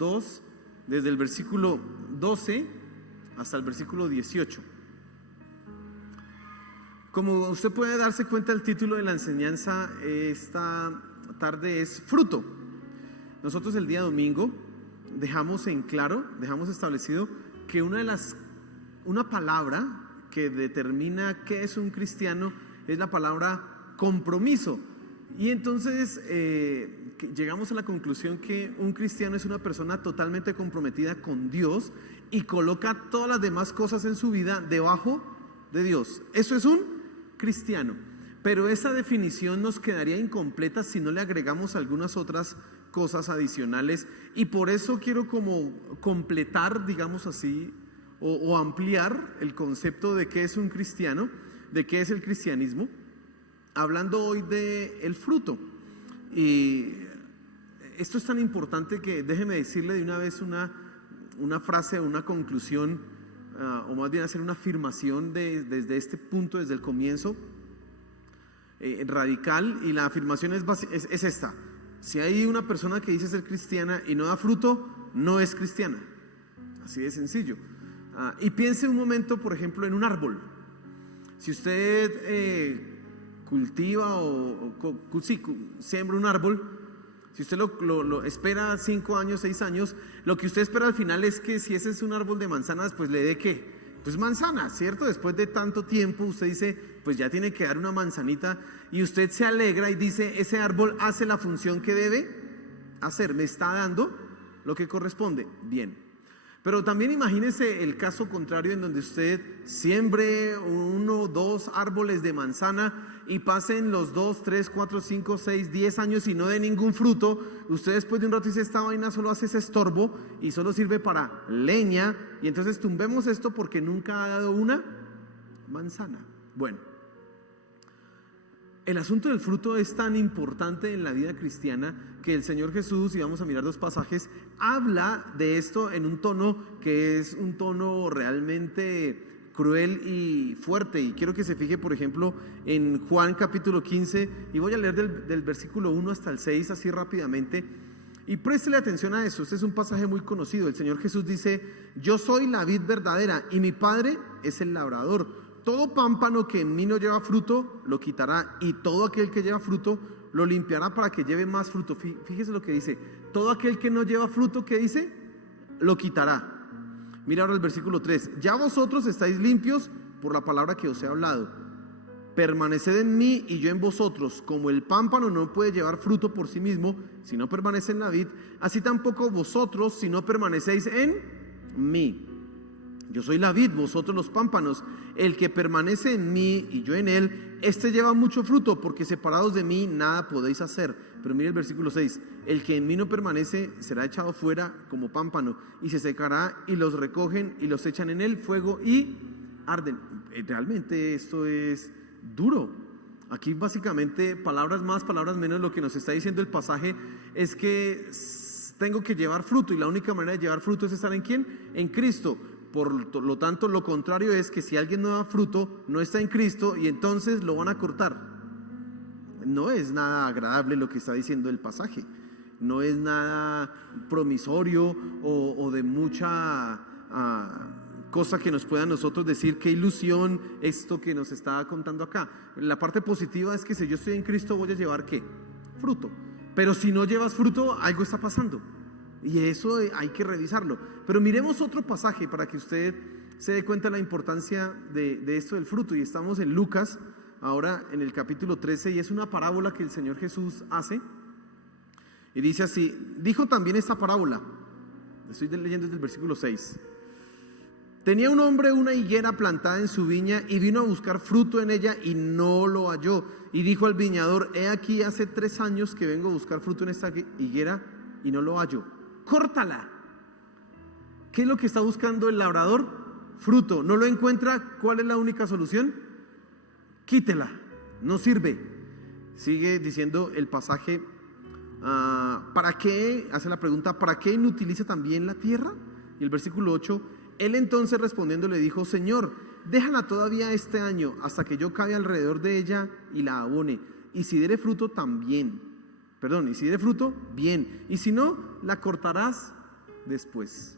2, desde el versículo 12 hasta el versículo 18. Como usted puede darse cuenta, el título de la enseñanza esta tarde es fruto. Nosotros el día domingo dejamos en claro, dejamos establecido que una palabra que determina qué es un cristiano es la palabra compromiso. Y entonces llegamos a la conclusión que un cristiano es una persona totalmente comprometida con Dios y coloca todas las demás cosas en su vida debajo de Dios. Eso es un cristiano. Pero esa definición nos quedaría incompleta si no le agregamos algunas otras cosas adicionales, y por eso quiero como completar, digamos así, o ampliar el concepto de qué es un cristiano, de qué es el cristianismo, hablando hoy de el fruto. Y esto es tan importante que déjeme decirle de una vez una frase, una conclusión, o más bien hacer una afirmación desde este punto, desde el comienzo, radical, y la afirmación es esta: si hay una persona que dice ser cristiana y no da fruto, no es cristiana. Así de sencillo. Y piense un momento, por ejemplo, en un árbol. Si usted cultiva siembra un árbol, si usted lo espera 5 años, 6 años, lo que usted espera al final es que si ese es un árbol de manzanas, pues le dé ¿qué? Pues manzanas, ¿cierto? Después de tanto tiempo usted dice, pues ya tiene que dar una manzanita, y usted se alegra y dice, ese árbol hace la función que debe hacer, me está dando lo que corresponde. Bien. Pero también imagínese el caso contrario, en donde usted siembre 1, 2 árboles de manzana y pasen los 2, 3, 4, 5, 6, 10 años y no dé ningún fruto. Usted después de un rato dice, esta vaina solo hace ese estorbo y solo sirve para leña, y entonces tumbemos esto porque nunca ha dado una manzana. Bueno, el asunto del fruto es tan importante en la vida cristiana que el Señor Jesús, y vamos a mirar 2 pasajes, habla de esto en un tono que es un tono realmente cruel y fuerte. Y quiero que se fije, por ejemplo, en Juan capítulo 15, y voy a leer del versículo 1 hasta el 6 así rápidamente, y préstele atención a eso. Este es un pasaje muy conocido. El Señor Jesús dice: yo soy la vid verdadera y mi Padre es el labrador. Todo pámpano que en mí no lleva fruto lo quitará, y todo aquel que lleva fruto lo limpiará para que lleve más fruto. Fíjese lo que dice: todo aquel que no lleva fruto, ¿qué dice? Lo quitará. Mira ahora el versículo 3: ya vosotros estáis limpios por la palabra que os he hablado. Permaneced en mí y yo en vosotros. Como el pámpano no puede llevar fruto por sí mismo si no permanece en la vid, así tampoco vosotros si no permanecéis en mí. Yo soy la vid, vosotros los pámpanos. El que permanece en mí y yo en él, este lleva mucho fruto, porque separados de mí nada podéis hacer. Pero mire el versículo 6: el que en mí no permanece será echado fuera como pámpano, y se secará, y los recogen y los echan en el fuego y arden. Realmente esto es duro. Aquí básicamente, palabras más, palabras menos, lo que nos está diciendo el pasaje es que tengo que llevar fruto, y la única manera de llevar fruto es estar ¿en quién? En Cristo. Por lo tanto, lo contrario es que si alguien no da fruto, no está en Cristo, y entonces lo van a cortar. No es nada agradable lo que está diciendo el pasaje. No es nada promisorio o de mucha cosa que nos pueda a nosotros decir qué ilusión esto que nos está contando acá. La parte positiva es que si yo estoy en Cristo, voy a llevar ¿qué? Fruto. Pero si no llevas fruto, algo está pasando, y eso hay que revisarlo. Pero miremos otro pasaje para que usted se dé cuenta de la importancia de esto del fruto. Y estamos en Lucas, ahora en el capítulo 13, y es una parábola que el Señor Jesús hace. Y dice así: dijo también esta parábola, estoy leyendo desde el versículo 6. Tenía un hombre una higuera plantada en su viña, y vino a buscar fruto en ella y no lo halló. Y dijo al viñador: he aquí, hace 3 años que vengo a buscar fruto en esta higuera y no lo hallo. Córtala. ¿Qué es lo que está buscando el labrador? Fruto. ¿No lo encuentra? ¿Cuál es la única solución? Quítela, no sirve. Sigue diciendo el pasaje: ¿para qué? Hace la pregunta: ¿para qué inutiliza también la tierra? Y el versículo 8: él entonces respondiendo le dijo: Señor, déjala todavía este año, hasta que yo cabe alrededor de ella y la abone, y si diere fruto también. Y si diere fruto, bien, y si no, la cortarás después.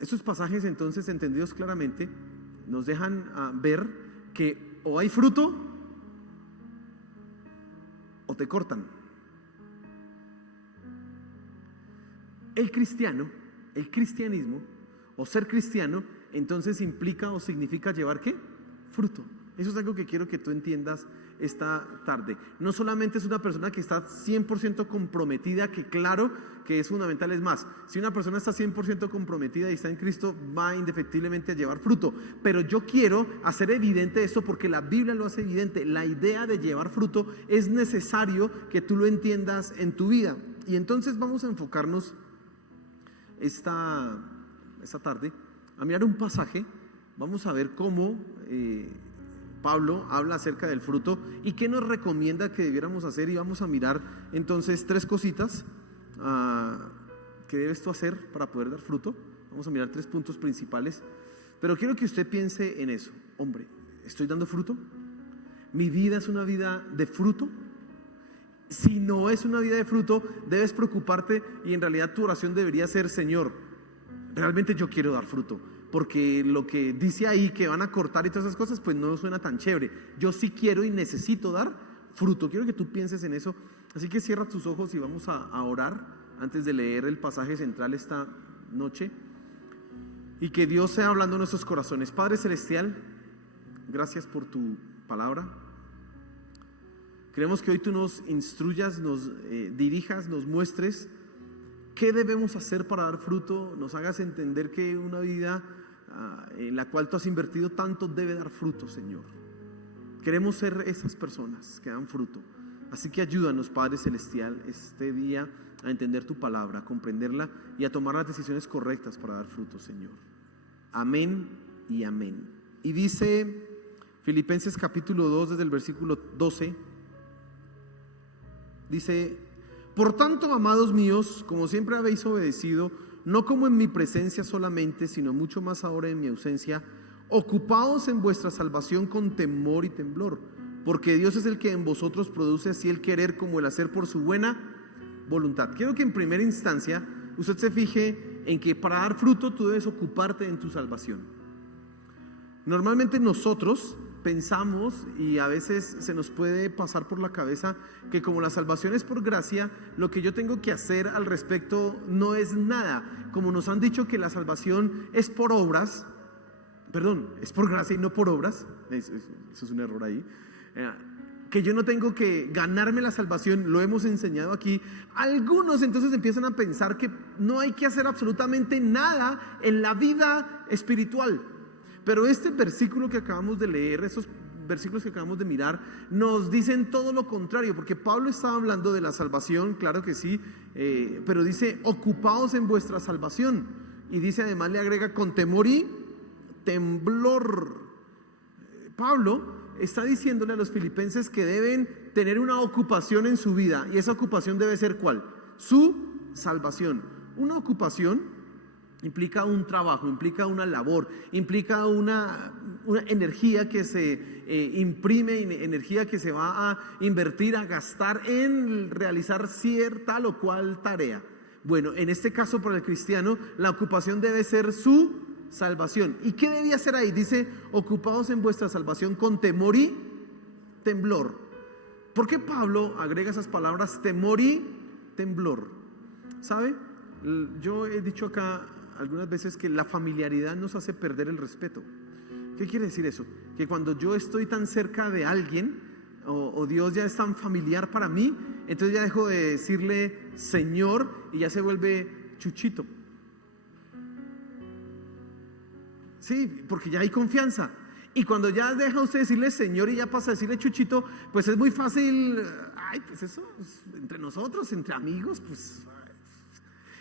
Estos pasajes, entonces, entendidos claramente, nos dejan ver que o hay fruto o te cortan. El cristianismo o ser cristiano, entonces implica o significa llevar ¿qué? Fruto. Eso es algo que quiero que tú entiendas esta tarde. No solamente es una persona que está 100% comprometida, que claro que es fundamental, es más, si una persona está 100% comprometida y está en Cristo, va indefectiblemente a llevar fruto. Pero yo quiero hacer evidente esto porque la Biblia lo hace evidente. La idea de llevar fruto es necesario que tú lo entiendas en tu vida. Y entonces vamos a enfocarnos esta tarde a mirar un pasaje. Vamos a ver cómo Pablo habla acerca del fruto y qué nos recomienda que debiéramos hacer, y vamos a mirar entonces 3 cositas que debes tú hacer para poder dar fruto. Vamos a mirar 3 puntos principales, pero quiero que usted piense en eso. Hombre, ¿estoy dando fruto? ¿Mi vida es una vida de fruto? Si no es una vida de fruto, debes preocuparte, y en realidad tu oración debería ser: Señor, realmente yo quiero dar fruto, porque lo que dice ahí que van a cortar y todas esas cosas, pues no suena tan chévere. Yo sí quiero y necesito dar fruto. Quiero que tú pienses en eso. Así que cierra tus ojos y vamos a orar antes de leer el pasaje central esta noche, y que Dios sea hablando en nuestros corazones. Padre Celestial, gracias por tu palabra. Queremos que hoy tú nos instruyas, nos dirijas, nos muestres qué debemos hacer para dar fruto, nos hagas entender que una vida en la cual tú has invertido tanto debe dar fruto, Señor. Queremos ser esas personas que dan fruto. Así que ayúdanos, Padre Celestial, este día a entender tu palabra, a comprenderla y a tomar las decisiones correctas para dar fruto, Señor. Amén y amén. Y dice Filipenses capítulo 2, desde el versículo 12, dice: por tanto, amados míos, como siempre habéis obedecido, no como en mi presencia solamente, sino mucho más ahora en mi ausencia, ocupaos en vuestra salvación con temor y temblor, porque Dios es el que en vosotros produce así el querer como el hacer por su buena voluntad. Quiero que en primera instancia usted se fije en que para dar fruto tú debes ocuparte en tu salvación. Normalmente nosotros pensamos, y a veces se nos puede pasar por la cabeza, que como la salvación es por gracia, lo que yo tengo que hacer al respecto no es nada. Como nos han dicho que la salvación es por obras, es por gracia y no por obras, eso es un error ahí, que yo no tengo que ganarme la salvación, lo hemos enseñado aquí. Algunos entonces empiezan a pensar que no hay que hacer absolutamente nada en la vida espiritual. Pero este versículo que acabamos de leer, esos versículos que acabamos de mirar, nos dicen todo lo contrario, porque Pablo estaba hablando de la salvación, claro que sí, pero dice: ocupaos en vuestra salvación, y dice además, le agrega, con temor y temblor. Pablo está diciéndole a los filipenses que deben tener una ocupación en su vida, y esa ocupación debe ser ¿cuál? Su salvación. Una ocupación implica un trabajo, implica una labor, implica una energía que se imprime, energía que se va a invertir, a gastar en realizar cierta o cual tarea. Bueno, en este caso para el cristiano, la ocupación debe ser su salvación. ¿Y qué debía hacer ahí? Dice: ocupaos en vuestra salvación con temor y temblor. ¿Por qué Pablo agrega esas palabras, temor y temblor? ¿Sabe? Yo he dicho acá algunas veces que la familiaridad nos hace perder el respeto. ¿Qué quiere decir eso? Que cuando yo estoy tan cerca de alguien, o Dios ya es tan familiar para mí, entonces ya dejo de decirle Señor y ya se vuelve Chuchito. Sí, porque ya hay confianza. Y cuando ya deja usted decirle Señor y ya pasa a decirle Chuchito, pues es muy fácil. Ay, pues eso, entre nosotros, entre amigos, pues.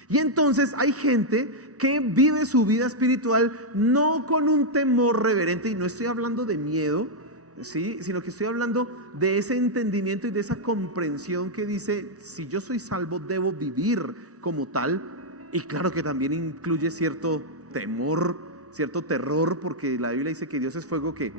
Y entonces hay gente que vive su vida espiritual no con un temor reverente, y no estoy hablando de miedo, ¿sí? Sino que estoy hablando de ese entendimiento y de esa comprensión que dice: si yo soy salvo, debo vivir como tal. Y claro que también incluye cierto temor, cierto terror, porque la Biblia dice que Dios es fuego que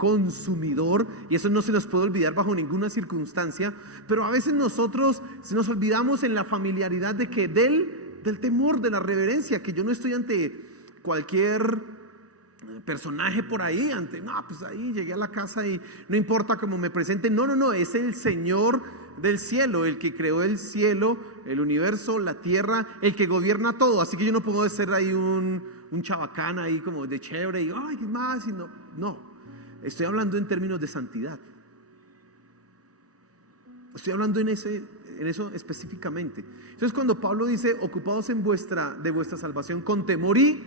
consumidor, y eso no se nos puede olvidar bajo ninguna circunstancia, pero a veces nosotros nos olvidamos en la familiaridad de que del temor, de la reverencia, que yo no estoy ante cualquier personaje por ahí, pues ahí llegué a la casa y no importa cómo me presente, no, es el Señor del cielo, el que creó el cielo, el universo, la tierra, el que gobierna todo, así que yo no puedo ser ahí un chabacán ahí como de chévere y ay, ¿qué más? Y no, estoy hablando en términos de santidad, estoy hablando en eso específicamente. Entonces cuando Pablo dice ocupados de vuestra salvación con temor y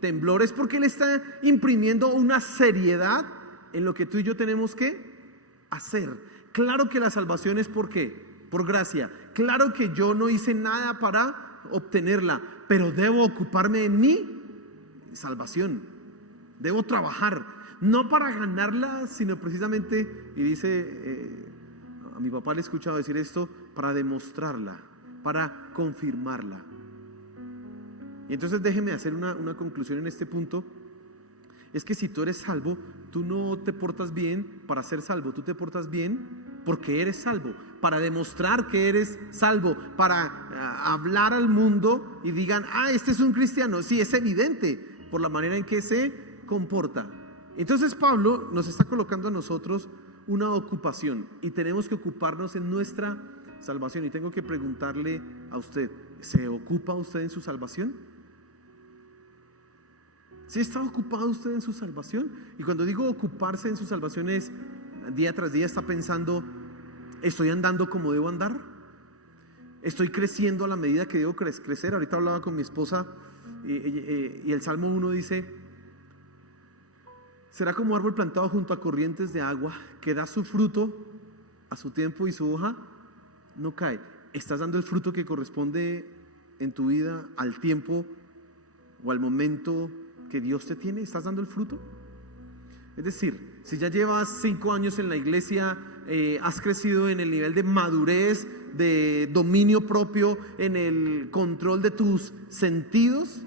temblor, es porque él está imprimiendo una seriedad en lo que tú y yo tenemos que hacer. Claro que la salvación es ¿por qué? Por gracia. Claro que yo no hice nada para obtenerla, pero debo ocuparme de mi salvación. Debo trabajar, no para ganarla, sino precisamente, y dice, a mi papá le he escuchado decir esto, para demostrarla, para confirmarla. Y entonces déjeme hacer una conclusión en este punto. Es que si tú eres salvo, tú no te portas bien para ser salvo, tú te portas bien porque eres salvo, para demostrar que eres salvo, para hablar al mundo y digan, este es un cristiano. Sí, es evidente por la manera en que se comporta. Entonces Pablo nos está colocando a nosotros una ocupación y tenemos que ocuparnos en nuestra salvación. Y tengo que preguntarle a usted, ¿se ocupa usted en su salvación? ¿Sí está ocupado usted en su salvación? Y cuando digo ocuparse en su salvación es día tras día está pensando, ¿estoy andando como debo andar? ¿Estoy creciendo a la medida que debo crecer? Ahorita hablaba con mi esposa y el Salmo 1 dice, será como árbol plantado junto a corrientes de agua que da su fruto a su tiempo y su hoja no cae. ¿Estás dando el fruto que corresponde en tu vida al tiempo o al momento que Dios te tiene? ¿Estás dando el fruto? Es decir, si ya llevas 5 años en la iglesia, has crecido en el nivel de madurez, de dominio propio, en el control de tus sentidos.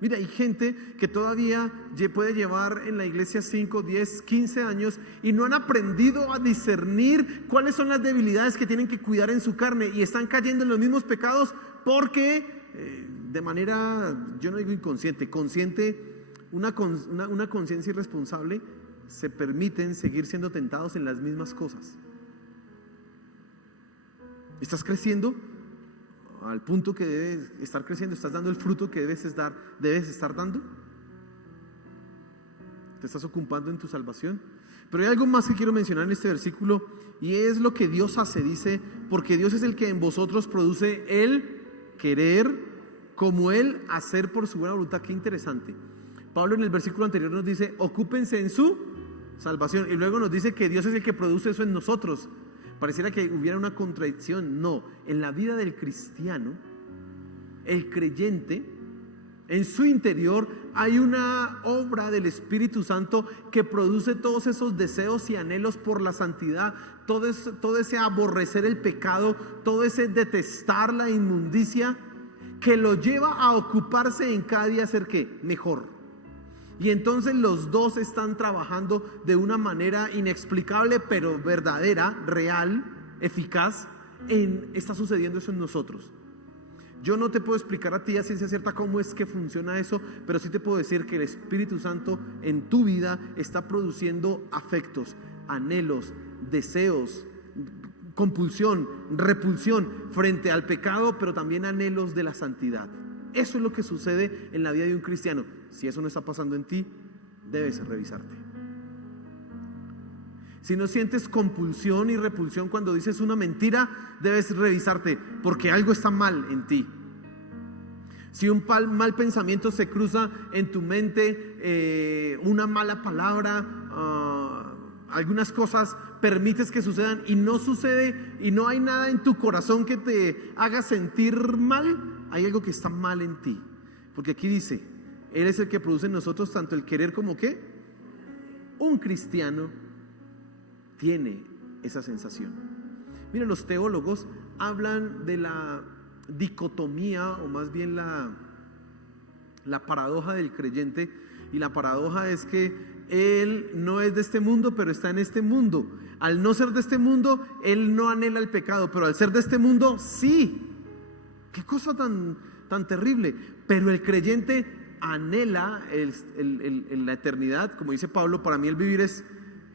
Mira, hay gente que todavía puede llevar en la iglesia 5, 10, 15 años y no han aprendido a discernir cuáles son las debilidades que tienen que cuidar en su carne y están cayendo en los mismos pecados porque de manera, yo no digo inconsciente, consciente, una conciencia irresponsable, se permiten seguir siendo tentados en las mismas cosas. ¿Estás creciendo al punto que debes estar creciendo? ¿Estás dando el fruto que debes estar dando? ¿Te estás ocupando en tu salvación? Pero hay algo más que quiero mencionar en este versículo y es lo que Dios hace. Dice, porque Dios es el que en vosotros produce el querer como el hacer por su buena voluntad. Qué interesante. Pablo en el versículo anterior nos dice, ocúpense en su salvación, y luego nos dice que Dios es el que produce eso en nosotros. Pareciera que hubiera una contradicción. No, en la vida del cristiano, el creyente, en su interior hay una obra del Espíritu Santo que produce todos esos deseos y anhelos por la santidad, todo ese aborrecer el pecado, todo ese detestar la inmundicia, que lo lleva a ocuparse en cada día ser ¿qué? Mejor. Y entonces los dos están trabajando de una manera inexplicable, pero verdadera, real, eficaz. Está sucediendo eso en nosotros. Yo no te puedo explicar a ti a ciencia cierta cómo es que funciona eso, pero sí te puedo decir que el Espíritu Santo en tu vida está produciendo afectos, anhelos, deseos, compulsión, repulsión frente al pecado, pero también anhelos de la santidad. Eso es lo que sucede en la vida de un cristiano. Si eso no está pasando en ti, debes revisarte. Si no sientes compulsión y repulsión cuando dices una mentira, debes revisarte, porque algo está mal en ti. Si un mal pensamiento se cruza en tu mente, una mala palabra, algunas cosas permites que sucedan y no sucede y no hay nada en tu corazón que te haga sentir mal, hay algo que está mal en ti. Porque aquí dice, Él es el que produce en nosotros tanto el querer como ¿qué? Un cristiano tiene esa sensación. Miren, los teólogos hablan de la dicotomía, o más bien la paradoja del creyente. Y la paradoja es que Él no es de este mundo, pero está en este mundo. Al no ser de este mundo, Él no anhela el pecado, pero al ser de este mundo, sí. Qué cosa tan terrible. Pero el creyente anhela la eternidad. Como dice Pablo, para mí el vivir es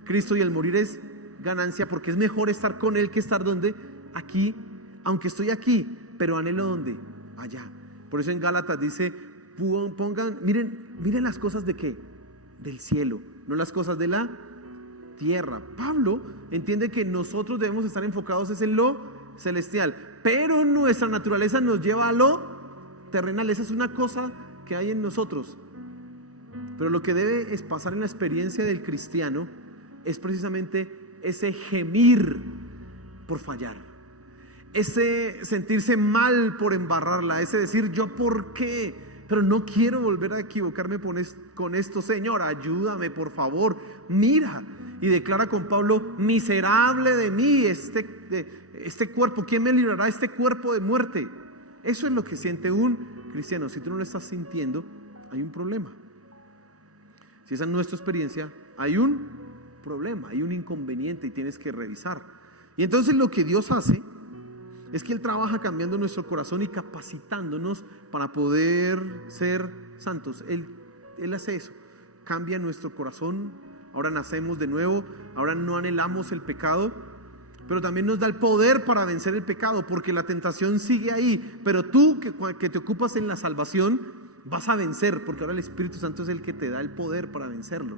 Cristo y el morir es ganancia, porque es mejor estar con Él que estar donde, aquí, aunque estoy aquí, pero anhelo donde, allá. Por eso en Gálatas dice, miren las cosas de qué, del cielo, no las cosas de la tierra. Pablo entiende que nosotros debemos estar enfocados en lo celestial, pero nuestra naturaleza nos lleva a lo terrenal. Esa es una cosa que hay en nosotros. Pero lo que debe es pasar en la experiencia del cristiano es precisamente ese gemir por fallar, ese sentirse mal por embarrarla, ese decir yo por qué, pero no quiero volver a equivocarme con esto. Señor, ayúdame por favor, mira. Y declara con Pablo, miserable de mí este cuerpo, ¿quién me librará de este cuerpo de muerte? Eso es lo que siente un cristiano. Si tú no lo estás sintiendo, hay un problema. Si esa no es tu experiencia, hay un problema, hay un inconveniente y tienes que revisar. Y entonces lo que Dios hace es que Él trabaja cambiando nuestro corazón y capacitándonos para poder ser santos. Él hace eso, cambia nuestro corazón. Ahora nacemos de nuevo, ahora no anhelamos el pecado, pero también nos da el poder para vencer el pecado, porque la tentación sigue ahí, pero tú que te ocupas en la salvación vas a vencer, porque ahora el Espíritu Santo es el que te da el poder para vencerlo.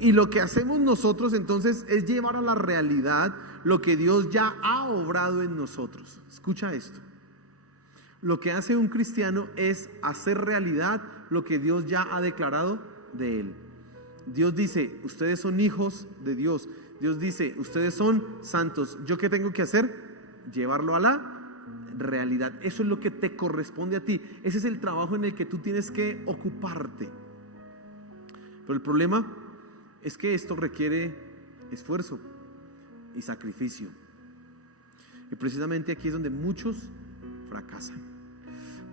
Y lo que hacemos nosotros entonces es llevar a la realidad lo que Dios ya ha obrado en nosotros. Escucha esto. Lo que hace un cristiano es hacer realidad lo que Dios ya ha declarado de él. Dios dice, ustedes son hijos de Dios. Dios dice, ustedes son santos. ¿Yo qué tengo que hacer? Llevarlo a la realidad. Eso es lo que te corresponde a ti. Ese es el trabajo en el que tú tienes que ocuparte. Pero el problema es que esto requiere esfuerzo y sacrificio. Y precisamente aquí es donde muchos fracasan.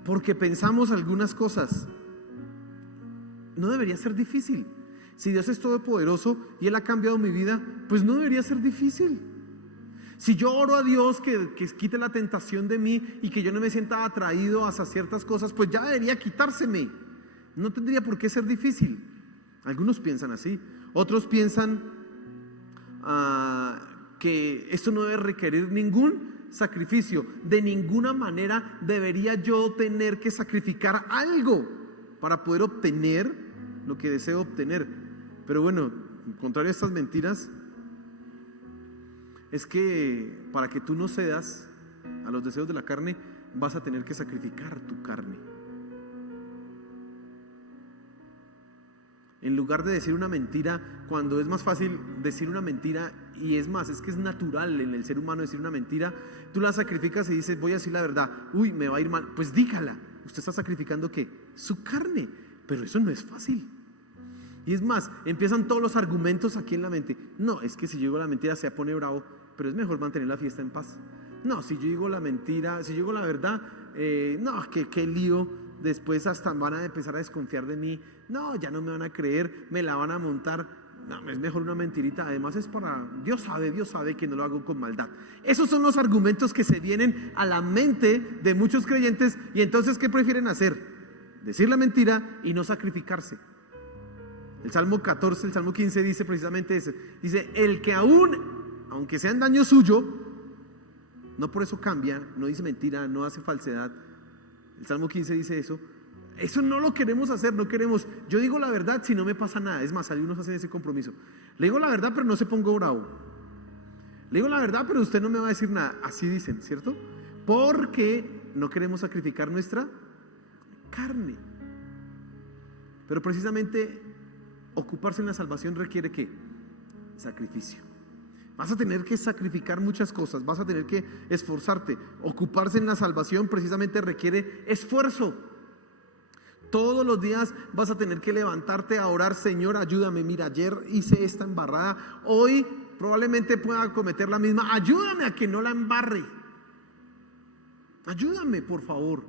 Porque pensamos algunas cosas. No debería ser difícil. Si Dios es todopoderoso y Él ha cambiado mi vida, pues no debería ser difícil. Si yo oro a Dios que quite la tentación de mí y que yo no me sienta atraído hacia ciertas cosas, pues ya debería quitárseme. No tendría por qué ser difícil. Algunos piensan así. Otros piensan que esto no debe requerir ningún sacrificio. De ninguna manera debería yo tener que sacrificar algo para poder obtener lo que deseo obtener. Pero bueno, contrario a estas mentiras, es que para que tú no cedas a los deseos de la carne, vas a tener que sacrificar tu carne. En lugar de decir una mentira, cuando es más fácil decir una mentira, y es más, es que es natural en el ser humano decir una mentira, tú la sacrificas y dices, voy a decir la verdad, uy, me va a ir mal, pues dígala. Usted está sacrificando ¿qué? Su carne, pero eso no es fácil. Y es más, empiezan todos los argumentos aquí en la mente. No, es que si yo digo la mentira se pone bravo, pero es mejor mantener la fiesta en paz. No, si yo digo la mentira, si yo digo la verdad, no, qué lío, después hasta van a empezar a desconfiar de mí. No, ya no me van a creer, me la van a montar. No, es mejor una mentirita. Además es para, Dios sabe que no lo hago con maldad. Esos son los argumentos que se vienen a la mente de muchos creyentes. Y entonces, ¿qué prefieren hacer? Decir la mentira y no sacrificarse. El Salmo 14, el Salmo 15 dice precisamente eso. Dice, el que aunque sea en daño suyo, no por eso cambia, no dice mentira, no hace falsedad. El Salmo 15 dice eso. Eso no lo queremos hacer, no queremos. Yo digo la verdad si no me pasa nada. Es más, algunos hacen ese compromiso. Le digo la verdad, pero no se ponga bravo. Le digo la verdad, pero usted no me va a decir nada. Así dicen, ¿cierto? Porque no queremos sacrificar nuestra carne. Pero precisamente ocuparse en la salvación requiere ¿qué? Sacrificio. Vas a tener que sacrificar muchas cosas, vas a tener que esforzarte. Ocuparse en la salvación precisamente requiere esfuerzo. Todos los días vas a tener que levantarte a orar, Señor, ayúdame, mira, ayer hice esta embarrada, hoy probablemente pueda cometer la misma, ayúdame a que no la embarre. Ayúdame, por favor.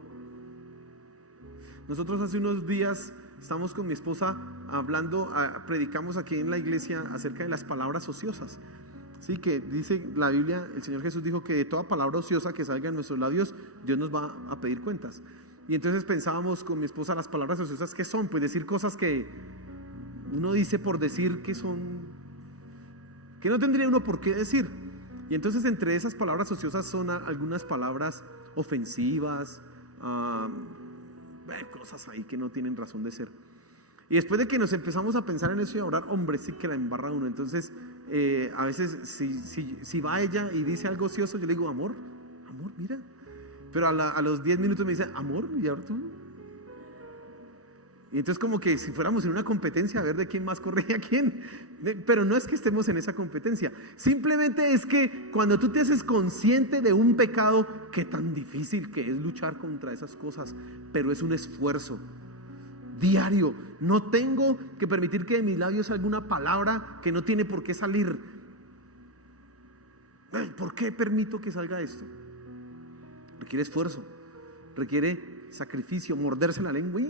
Nosotros hace unos días estamos con mi esposa hablando, predicamos aquí en la iglesia acerca de las palabras ociosas. Sí, que dice la Biblia, el Señor Jesús dijo que de toda palabra ociosa que salga de nuestros labios, Dios nos va a pedir cuentas. Y entonces pensábamos con mi esposa, las palabras ociosas, ¿qué son? Pues decir cosas que uno dice por decir que son, que no tendría uno por qué decir. Y entonces entre esas palabras ociosas son algunas palabras ofensivas, cosas ahí que no tienen razón de ser. Y después de que nos empezamos a pensar en eso y a orar, hombre, sí que la embarra uno. Entonces a veces si va ella y dice algo ocioso, yo le digo, amor, mira. Pero a los 10 minutos me dice, amor, ¿y ahora tú? Y entonces como que si fuéramos en una competencia a ver de quién más corrige a quién. Pero no es que estemos en esa competencia. Simplemente es que cuando tú te haces consciente de un pecado, qué tan difícil que es luchar contra esas cosas. Pero es un esfuerzo diario. No tengo que permitir que de mis labios salga una palabra que no tiene por qué salir. ¿Por qué permito que salga esto? Requiere esfuerzo, requiere sacrificio, morderse la lengua.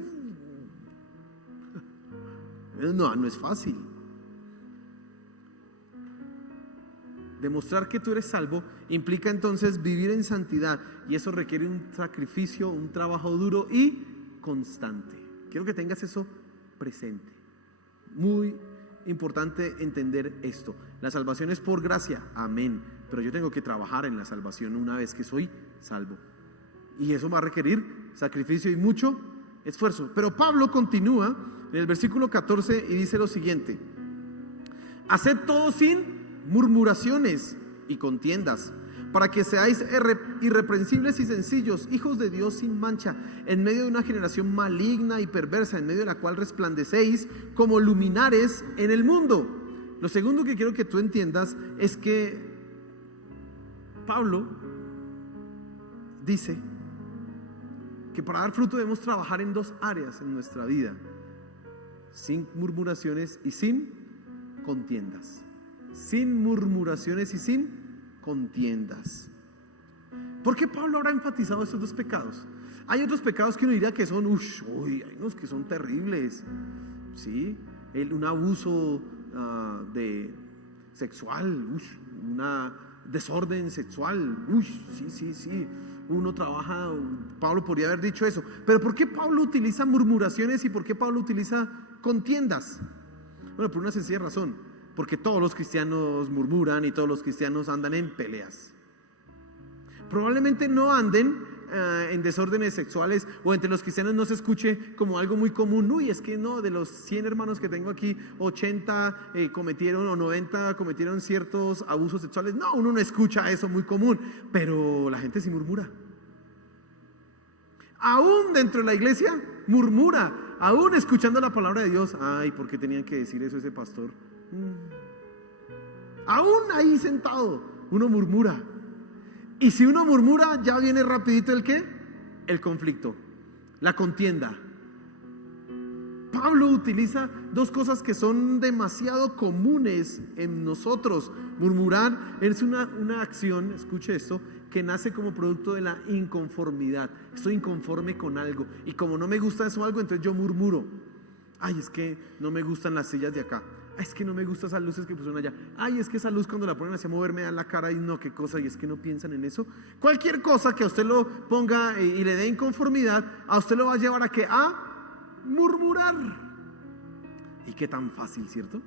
No es fácil. Demostrar que tú eres salvo implica entonces vivir en santidad, y eso requiere un sacrificio, un trabajo duro y constante. Quiero que tengas eso presente. Muy importante entender esto. La salvación es por gracia, amén, pero yo tengo que trabajar en la salvación una vez que soy salvo, y eso va a requerir sacrificio y mucho esfuerzo. Pero Pablo continúa en el versículo 14 y dice lo siguiente: haced todo sin murmuraciones y contiendas, para que seáis irreprensibles y sencillos, hijos de Dios sin mancha, en medio de una generación maligna y perversa, en medio de la cual resplandecéis como luminares en el mundo. Lo segundo que quiero que tú entiendas es que Pablo dice que para dar fruto debemos trabajar en dos áreas en nuestra vida: sin murmuraciones y sin contiendas. Sin murmuraciones y sin contiendas. ¿Por qué Pablo habrá enfatizado estos dos pecados? Hay otros pecados que uno diría que son, hay unos que son terribles, ¿sí? Un abuso sexual, un desorden sexual, sí. Uno trabaja, Pablo podría haber dicho eso. Pero ¿por qué Pablo utiliza murmuraciones y por qué Pablo utiliza contiendas? Bueno, por una sencilla razón: porque todos los cristianos murmuran y todos los cristianos andan en peleas. Probablemente no anden en desórdenes sexuales, o entre los cristianos no se escuche como algo muy común. Uy, es que no, de los 100 hermanos que tengo aquí, 80 cometieron o 90 cometieron ciertos abusos sexuales. No, uno no escucha eso muy común, pero la gente sí murmura. Aún dentro de la iglesia murmura, aún escuchando la palabra de Dios. Ay, ¿por qué tenían que decir eso ese pastor? Aún ahí sentado uno murmura. Y si uno murmura, ya viene rapidito ¿el qué? El conflicto, la contienda. Pablo utiliza dos cosas que son demasiado comunes en nosotros. Murmurar es una acción, escuche esto, que nace como producto de la inconformidad. Estoy inconforme con algo, y como no me gusta eso algo, entonces yo murmuro. Ay, es que no me gustan las sillas de acá. Ay, es que no me gustan esas luces que pusieron allá. Ay, es que esa luz cuando la ponen hacia mover me da la cara y no, qué cosa, y es que no piensan en eso. Cualquier cosa que a usted lo ponga y le dé inconformidad, a usted lo va a llevar a ¿qué? A murmurar. Y qué tan fácil, ¿cierto?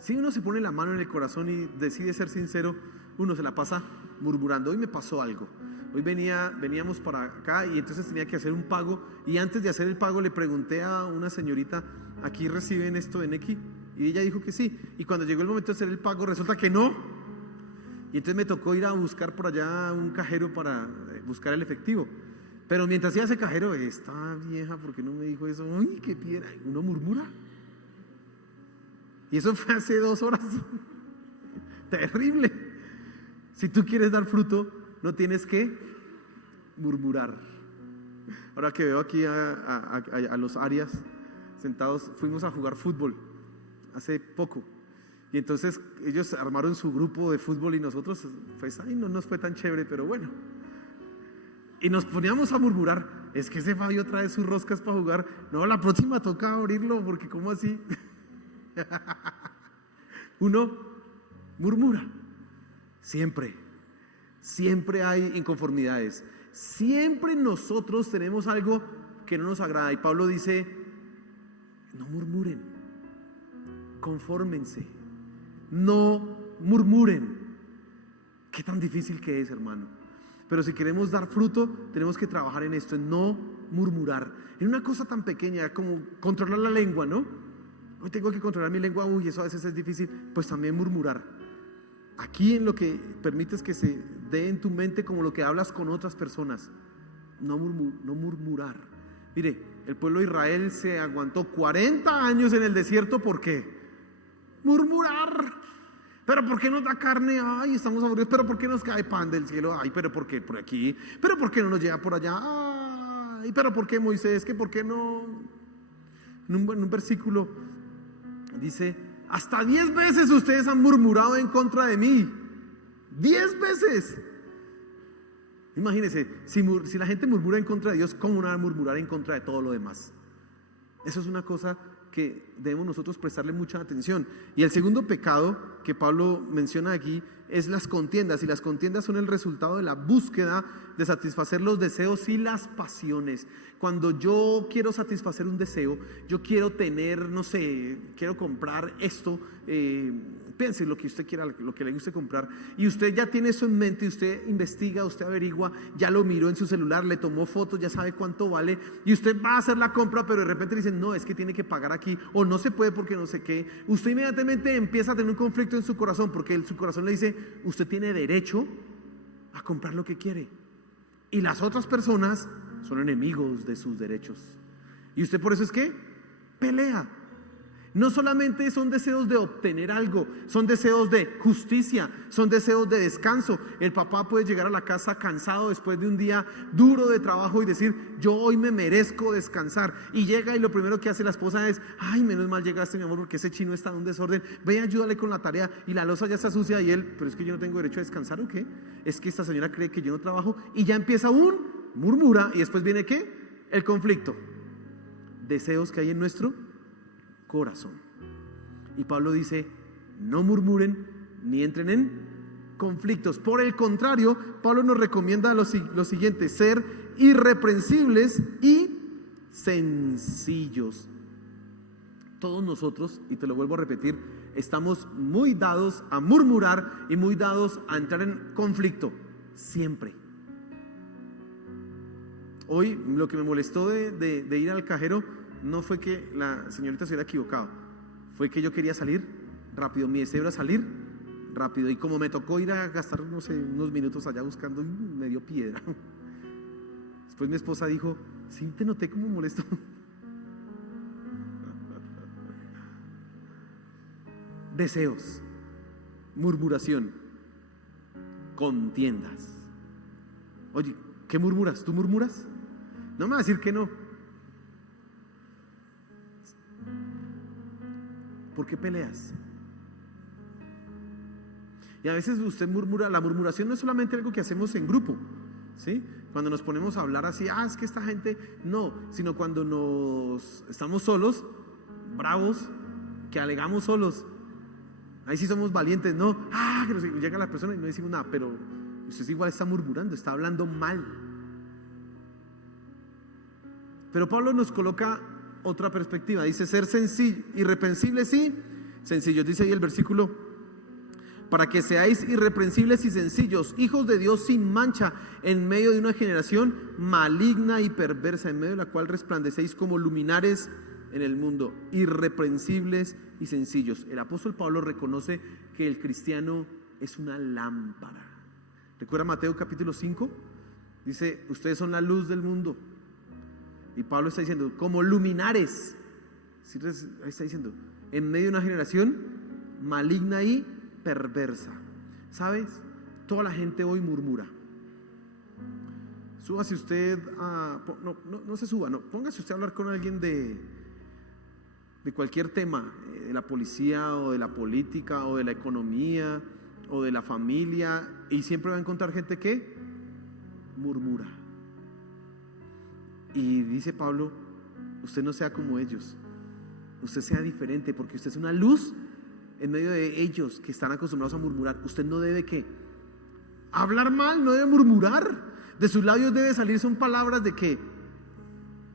Si uno se pone la mano en el corazón y decide ser sincero, uno se la pasa murmurando. Hoy me pasó algo. Hoy veníamos para acá y entonces tenía que hacer un pago, y antes de hacer el pago le pregunté a una señorita: ¿aquí reciben esto en X? Y ella dijo que sí, y cuando llegó el momento de hacer el pago resulta que no, y entonces me tocó ir a buscar por allá un cajero para buscar el efectivo. Pero mientras iba a ese cajero, esta vieja, ¿por qué no me dijo eso? Uy, qué piedra. Uno murmura, y eso fue hace 2 horas. Terrible. Si tú quieres dar fruto, no tienes que murmurar. Ahora que veo aquí a los Arias sentados, fuimos a jugar fútbol hace poco, y entonces ellos armaron su grupo de fútbol y nosotros, pues ahí no nos fue tan chévere, pero bueno, y nos poníamos a murmurar. es que ese Fabio trae sus roscas para jugar. No, la próxima toca abrirlo, porque ¿cómo así? Uno murmura. Siempre hay inconformidades. Siempre nosotros tenemos algo que no nos agrada. Y Pablo dice, no murmuren, confórmense, no murmuren. Qué tan difícil que es, hermano. Pero si queremos dar fruto, tenemos que trabajar en esto, en no murmurar. En una cosa tan pequeña como controlar la lengua, ¿no? Hoy tengo que controlar mi lengua, uy, eso a veces es difícil. Pues también murmurar. Aquí en lo que permites que se dé en tu mente como lo que hablas con otras personas. No murmurar. Mire, el pueblo de Israel se aguantó 40 años en el desierto, ¿por qué? Murmurar. Pero ¿por qué nos da carne? Ay, estamos aburridos. Pero ¿por qué nos cae pan del cielo? Ay, pero ¿por qué por aquí? Pero ¿por qué no nos llega por allá? Ay, pero ¿por qué Moisés? ¿Que por qué no? En un versículo dice, hasta 10 veces ustedes han murmurado en contra de mí. 10 veces. Imagínense, si la gente murmura en contra de Dios, ¿cómo no va a murmurar en contra de todo lo demás? Eso es una cosa que debemos nosotros prestarle mucha atención. Y el segundo pecado que Pablo menciona aquí es las contiendas, y las contiendas son el resultado de la búsqueda de satisfacer los deseos y las pasiones. Cuando yo quiero satisfacer un deseo, yo quiero tener, no sé, quiero comprar esto, piense lo que usted quiera, lo que le guste comprar, y usted ya tiene eso en mente, usted investiga, usted averigua, ya lo miró en su celular, le tomó fotos, ya sabe cuánto vale, y usted va a hacer la compra, pero de repente le dicen, no, es que tiene que pagar aquí, o no se puede porque no sé qué. Usted inmediatamente empieza a tener un conflicto en su corazón, porque su corazón le dice, usted tiene derecho a comprar lo que quiere, y las otras personas son enemigos de sus derechos, y usted por eso es que pelea. No solamente son deseos de obtener algo, son deseos de justicia, son deseos de descanso. El papá puede llegar a la casa cansado después de un día duro de trabajo y decir, yo hoy me merezco descansar. Y llega y lo primero que hace la esposa es, ay, menos mal llegaste, mi amor, porque ese chino está en un desorden, ve, ayúdale con la tarea, y la loza ya está sucia, y él, pero es que yo no tengo derecho a descansar, ¿o qué? Es que esta señora cree que yo no trabajo, y ya empieza un murmura, y después viene ¿qué? El conflicto. Deseos que hay en nuestro corazón. Y Pablo dice, no murmuren ni entren en conflictos. Por el contrario, Pablo nos recomienda lo siguiente: ser irreprensibles y sencillos. Todos nosotros, y te lo vuelvo a repetir, estamos muy dados a murmurar y muy dados a entrar en conflicto, siempre. Hoy lo que me molestó de ir al cajero no fue que la señorita se hubiera equivocado, fue que yo quería salir rápido, mi deseo era salir rápido, y como me tocó ir a gastar, no sé, unos minutos allá buscando, me dio piedra. Después mi esposa dijo, sí, te noté como molesto. Deseos, murmuración, contiendas. Oye, ¿qué murmuras? ¿Tú murmuras? No me vas a decir que no. ¿Por qué peleas? Y a veces usted murmura. La murmuración no es solamente algo que hacemos en grupo, ¿sí? Cuando nos ponemos a hablar así, es que esta gente, no, sino cuando estamos solos, bravos, que alegamos solos. Ahí sí somos valientes, ¿no? Que llega la persona y no decimos nada, pero usted igual está murmurando, está hablando mal. Pero Pablo nos coloca otra perspectiva, dice ser irreprensibles y sencillos. Dice ahí el versículo, para que seáis irreprensibles y sencillos, hijos de Dios sin mancha, en medio de una generación maligna y perversa, en medio de la cual resplandecéis como luminares en el mundo, irreprensibles y sencillos. El apóstol Pablo reconoce que el cristiano es una lámpara. ¿Recuerda Mateo capítulo 5? Dice, ustedes son la luz del mundo. Y Pablo está diciendo, como luminares, ¿sí? Ahí está diciendo, en medio de una generación maligna y perversa. ¿Sabes? Toda la gente hoy murmura. Súbase usted no se suba, no, póngase usted a hablar con alguien de cualquier tema, de la policía o de la política o de la economía o de la familia, y siempre va a encontrar gente que murmura. Y dice Pablo, usted no sea como ellos, usted sea diferente, porque usted es una luz en medio de ellos que están acostumbrados a murmurar. Usted no debe ¿qué? Hablar mal, no debe murmurar. De sus labios debe salir, son palabras de ¿qué?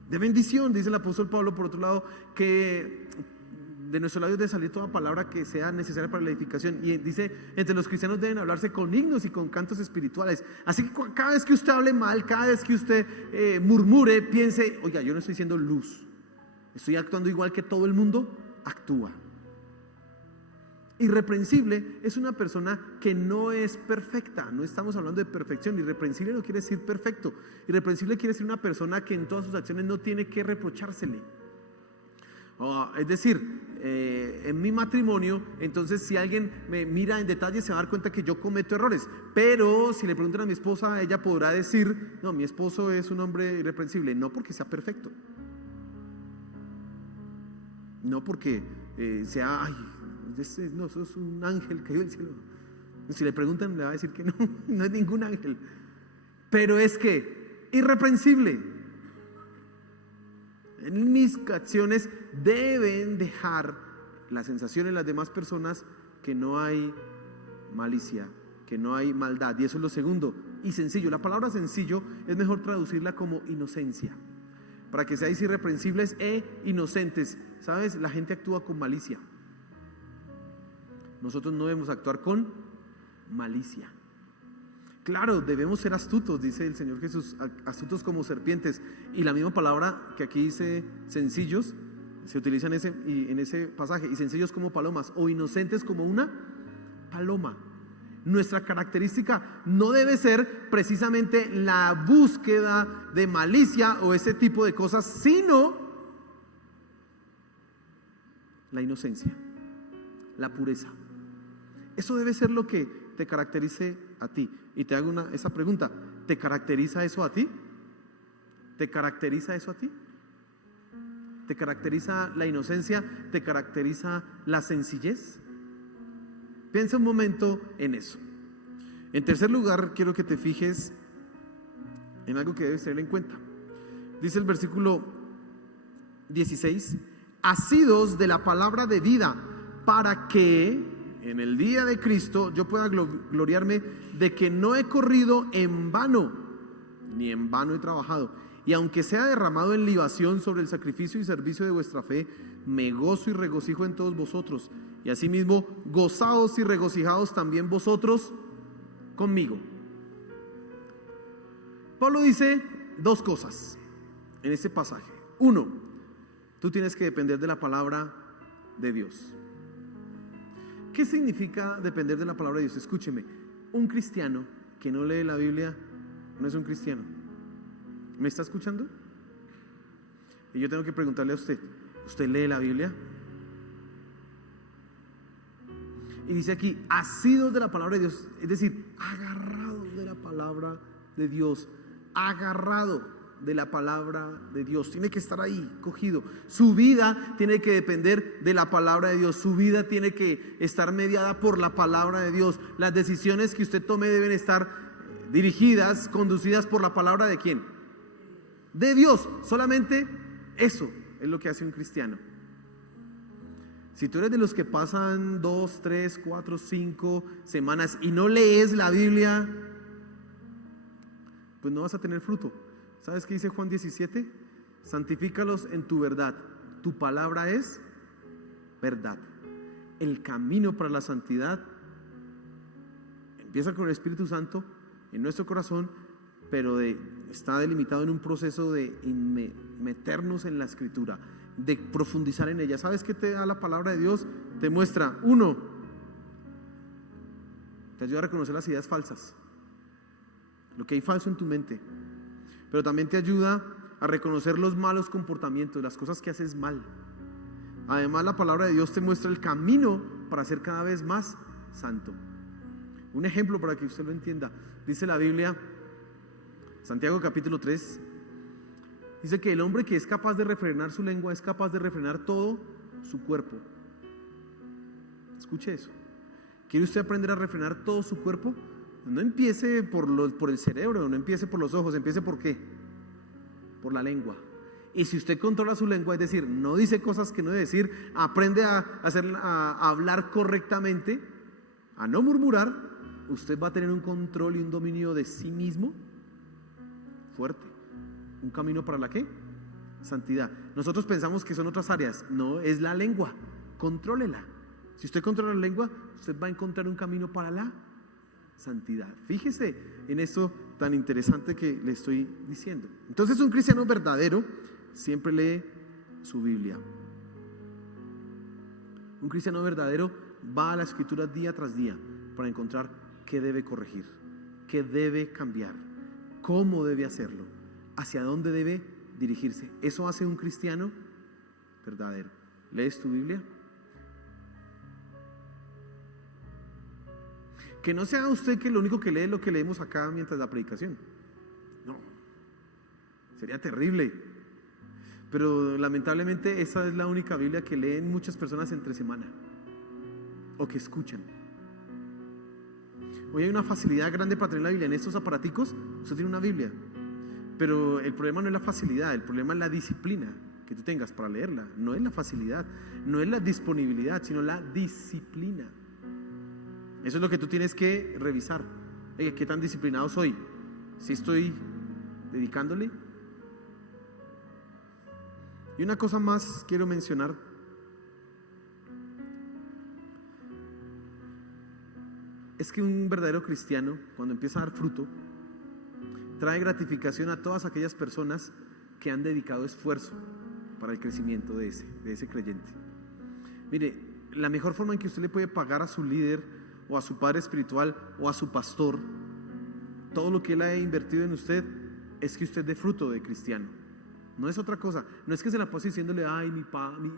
De bendición. Dice el apóstol Pablo, por otro lado, que de nuestros labios debe salir toda palabra que sea necesaria para la edificación. Y dice, entre los cristianos deben hablarse con himnos y con cantos espirituales. Así que cada vez que usted hable mal, cada vez que usted murmure, piense, oiga, yo no estoy siendo luz, estoy actuando igual que todo el mundo actúa. Irreprensible es una persona que no es perfecta. No estamos hablando de perfección. Irreprensible no quiere decir perfecto. Irreprensible quiere decir una persona que en todas sus acciones no tiene que reprochársele. Es decir, en mi matrimonio, entonces si alguien me mira en detalle se va a dar cuenta que yo cometo errores. Pero si le preguntan a mi esposa, ella podrá decir, no, mi esposo es un hombre irreprensible. No porque sea perfecto, no porque sea, ay, no, sos un ángel caído del cielo. Si le preguntan, le va a decir que no, no es ningún ángel. Pero es que irreprensible. En mis acciones deben dejar la sensación en las demás personas que no hay malicia, que no hay maldad. Y eso es lo segundo. Y sencillo. La palabra sencillo es mejor traducirla como inocencia, para que seáis irreprensibles e inocentes. ¿Sabes? La gente actúa con malicia. Nosotros no debemos actuar con malicia. Claro, debemos ser astutos, dice el Señor Jesús, astutos como serpientes. Y la misma palabra que aquí dice sencillos, se utiliza en ese pasaje. Y sencillos como palomas, o inocentes como una paloma. Nuestra característica no debe ser precisamente la búsqueda de malicia o ese tipo de cosas, sino la inocencia, la pureza. Eso debe ser lo que te caracterice a ti. Y te hago esa pregunta: ¿te caracteriza eso a ti? ¿Te caracteriza eso a ti? ¿Te caracteriza la inocencia? ¿Te caracteriza la sencillez? Piensa un momento en eso. En tercer lugar, quiero que te fijes en algo que debes tener en cuenta. Dice el versículo 16: asidos de la palabra de vida, para que en el día de Cristo yo pueda gloriarme de que no he corrido en vano, ni en vano he trabajado. Y aunque sea derramado en libación sobre el sacrificio y servicio de vuestra fe, me gozo y regocijo en todos vosotros. Y asimismo, gozaos y regocijaos también vosotros conmigo. Pablo dice dos cosas en este pasaje. Uno, tú tienes que depender de la palabra de Dios. ¿Qué significa depender de la palabra de Dios? Escúcheme, un cristiano que no lee la Biblia no es un cristiano. ¿Me está escuchando? Y yo tengo que preguntarle a usted, ¿usted lee la Biblia? Y dice aquí, asidos de la palabra de Dios, es decir, agarrados de la palabra de Dios, agarrado de la palabra de Dios. Tiene que estar ahí, cogido. Su vida tiene que depender de la palabra de Dios. Su vida tiene que estar mediada por la palabra de Dios. Las decisiones que usted tome deben estar dirigidas, conducidas por la palabra de ¿quién? De Dios. Solamente eso es lo que hace un cristiano. Si tú eres de los que pasan 2, 3, 4, 5 semanas y no lees la Biblia, pues no vas a tener fruto. ¿Sabes qué dice Juan 17? Santifícalos en tu verdad. Tu palabra es verdad. El camino para la santidad empieza con el Espíritu Santo en nuestro corazón, pero está delimitado en un proceso de meternos en la Escritura, de profundizar en ella. ¿Sabes qué te da la palabra de Dios? Te muestra, uno, te ayuda a reconocer las ideas falsas, lo que hay falso en tu mente, pero también te ayuda a reconocer los malos comportamientos, las cosas que haces mal. Además, la palabra de Dios te muestra el camino para ser cada vez más santo. Un ejemplo para que usted lo entienda: dice la Biblia, Santiago capítulo 3, dice que el hombre que es capaz de refrenar su lengua es capaz de refrenar todo su cuerpo. Escuche eso. ¿Quiere usted aprender a refrenar todo su cuerpo? No empiece por el cerebro, no empiece por los ojos, empiece ¿por qué? Por la lengua. Y si usted controla su lengua, es decir, no dice cosas que no debe decir, aprende a hablar correctamente, a no murmurar, usted va a tener un control y un dominio de sí mismo fuerte. ¿Un camino para la qué? Santidad. Nosotros pensamos que son otras áreas. No, es la lengua. Contrólela. Si usted controla la lengua, usted va a encontrar un camino para la santidad. Fíjese en esto tan interesante que le estoy diciendo. Entonces, un cristiano verdadero siempre lee su Biblia. Un cristiano verdadero va a la Escritura día tras día para encontrar qué debe corregir, qué debe cambiar, cómo debe hacerlo, hacia dónde debe dirigirse. Eso hace un cristiano verdadero. ¿Lees tu Biblia? Que no sea usted que lo único que lee es lo que leemos acá mientras la predicación. No, sería terrible. Pero lamentablemente esa es la única Biblia que leen muchas personas entre semana o que escuchan. Hoy hay una facilidad grande para tener la Biblia en estos aparaticos. Usted tiene una Biblia, pero el problema no es la facilidad, el problema es la disciplina que tú tengas para leerla. No es la facilidad, no es la disponibilidad, sino la disciplina. Eso es lo que tú tienes que revisar. Oye, ¿qué tan disciplinado soy? ¿Sí estoy dedicándole? Y una cosa más quiero mencionar. Es que un verdadero cristiano, cuando empieza a dar fruto, trae gratificación a todas aquellas personas que han dedicado esfuerzo para el crecimiento de ese creyente. Mire, la mejor forma en que usted le puede pagar a su líder o a su padre espiritual o a su pastor todo lo que él ha invertido en usted es que usted dé fruto de cristiano. No es otra cosa, no es que se la pase diciéndole, ay,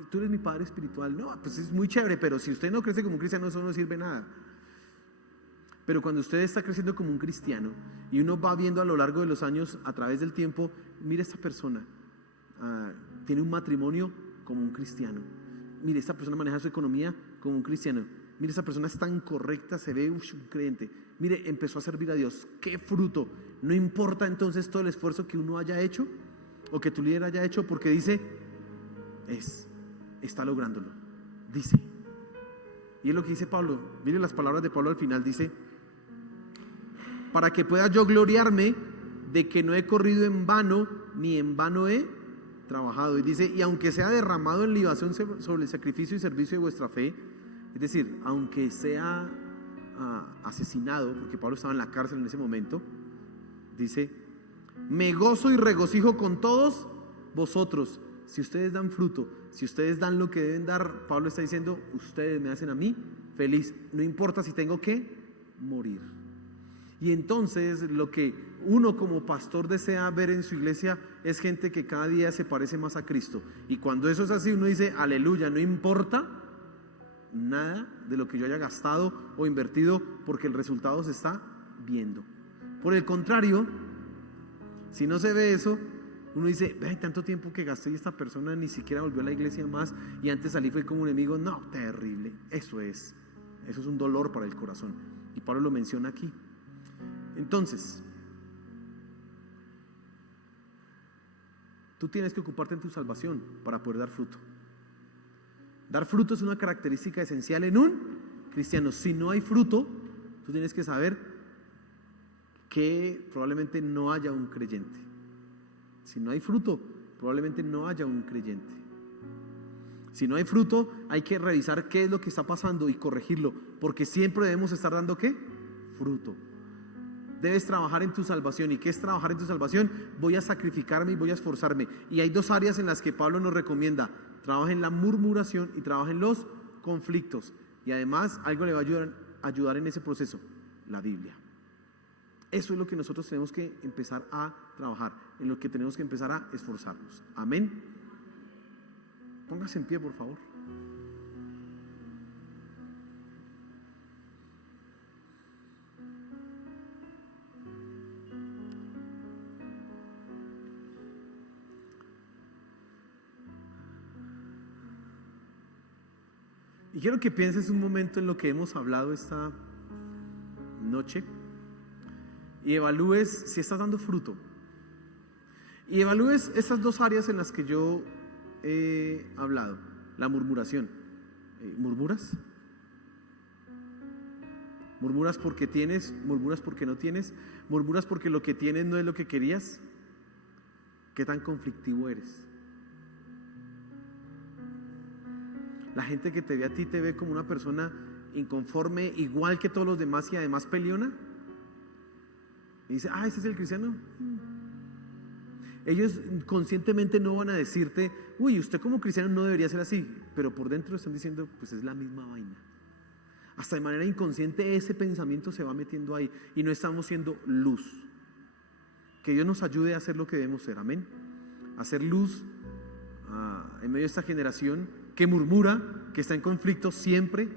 tú eres mi padre espiritual. No, pues es muy chévere, pero si usted no crece como un cristiano, eso no sirve nada. Pero cuando usted está creciendo como un cristiano y uno va viendo a lo largo de los años, a través del tiempo, mire, esta persona tiene un matrimonio como un cristiano. Mire, esta persona maneja su economía como un cristiano. Mire, esta persona es tan correcta, se ve un creyente. Mire, empezó a servir a Dios. ¡Qué fruto! No importa entonces todo el esfuerzo que uno haya hecho o que tu líder haya hecho, porque dice, está lográndolo. Dice. Y es lo que dice Pablo. Mire las palabras de Pablo al final, dice, para que pueda yo gloriarme de que no he corrido en vano, ni en vano he trabajado. Y dice, y aunque sea derramado en libación sobre el sacrificio y servicio de vuestra fe, es decir, aunque sea asesinado, porque Pablo estaba en la cárcel en ese momento, dice, me gozo y regocijo con todos vosotros. Si ustedes dan fruto, si ustedes dan lo que deben dar, Pablo está diciendo, ustedes me hacen a mí feliz, no importa si tengo que morir. Y entonces lo que uno como pastor desea ver en su iglesia es gente que cada día se parece más a Cristo. Y cuando eso es así, uno dice, aleluya, no importa nada de lo que yo haya gastado o invertido, porque el resultado se está viendo. Por el contrario, si no se ve eso, uno dice, hay tanto tiempo que gasté y esta persona ni siquiera volvió a la iglesia más, y antes salí fue como un enemigo. No, terrible. Eso es un dolor para el corazón, y Pablo lo menciona aquí. Entonces, tú tienes que ocuparte en tu salvación para poder dar fruto. Dar fruto es una característica esencial en un cristiano. Si no hay fruto, tú tienes que saber que probablemente no haya un creyente. Si no hay fruto, probablemente no haya un creyente. Si no hay fruto, hay que revisar qué es lo que está pasando y corregirlo, porque siempre debemos estar dando ¿qué? Fruto. Debes trabajar en tu salvación. ¿Y qué es trabajar en tu salvación? Voy a sacrificarme y voy a esforzarme. Y hay dos áreas en las que Pablo nos recomienda: trabaja en la murmuración y trabaja en los conflictos. Y además algo le va a ayudar en ese proceso: la Biblia. Eso es lo que nosotros tenemos que empezar a trabajar, en lo que tenemos que empezar a esforzarnos. Amén. Póngase en pie, por favor. Y quiero que pienses un momento en lo que hemos hablado esta noche y evalúes si estás dando fruto. Y evalúes esas dos áreas en las que yo he hablado. La murmuración. ¿Murmuras? ¿Murmuras porque tienes? ¿Murmuras porque no tienes? ¿Murmuras porque lo que tienes no es lo que querías? ¿Qué tan conflictivo eres? La gente que te ve a ti te ve como una persona inconforme, igual que todos los demás y además peleona. Y dice, ese es el cristiano. Ellos conscientemente no van a decirte, uy, usted como cristiano no debería ser así, pero por dentro están diciendo, pues es la misma vaina. Hasta de manera inconsciente ese pensamiento se va metiendo ahí y no estamos siendo luz. Que Dios nos ayude a hacer lo que debemos ser, amén. Hacer luz en medio de esta generación que murmura, que está en conflicto siempre,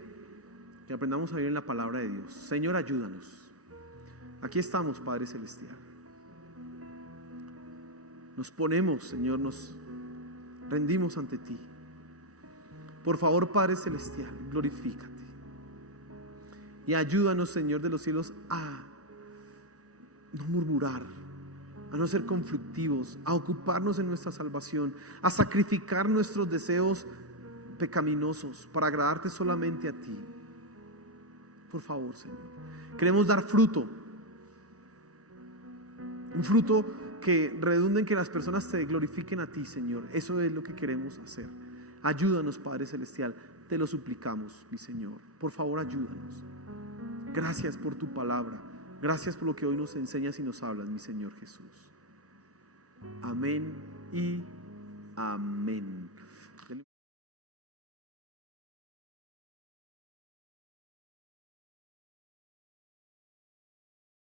que aprendamos a vivir en la palabra de Dios. Señor, ayúdanos. Aquí estamos, Padre Celestial. Nos ponemos, Señor, nos rendimos ante ti. Por favor, Padre Celestial, glorifícate. Y ayúdanos, Señor de los cielos, a no murmurar, a no ser conflictivos, a ocuparnos en nuestra salvación, a sacrificar nuestros deseos pecaminosos para agradarte solamente a ti. Por favor, Señor. Queremos dar fruto. Un fruto que redunde en que las personas te glorifiquen a ti, Señor. Eso es lo que queremos hacer. Ayúdanos, Padre Celestial. Te lo suplicamos, mi Señor. Por favor, ayúdanos. Gracias por tu palabra. Gracias por lo que hoy nos enseñas y nos hablas, mi Señor Jesús. Amén y amén.